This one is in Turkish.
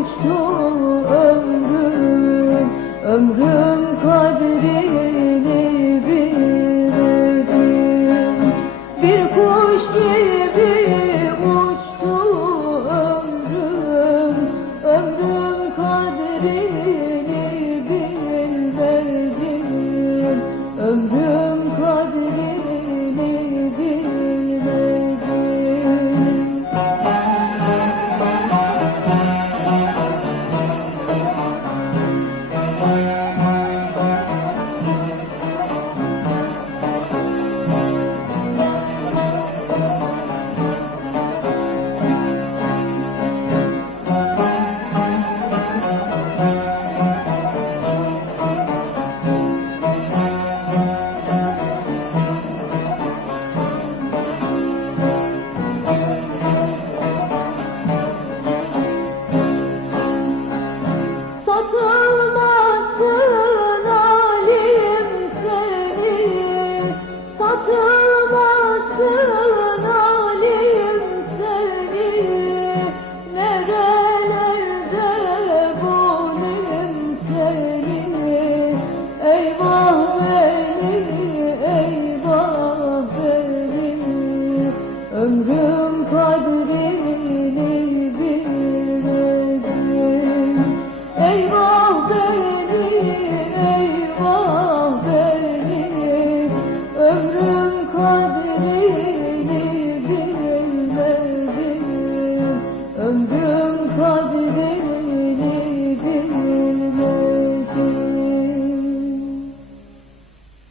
olmuştu ömrüm Ömrüm kadrini bilirdim. Bir kuş gibi uçtu ömrüm Ömrüm kadrini bilirdim. Ömrüm Guru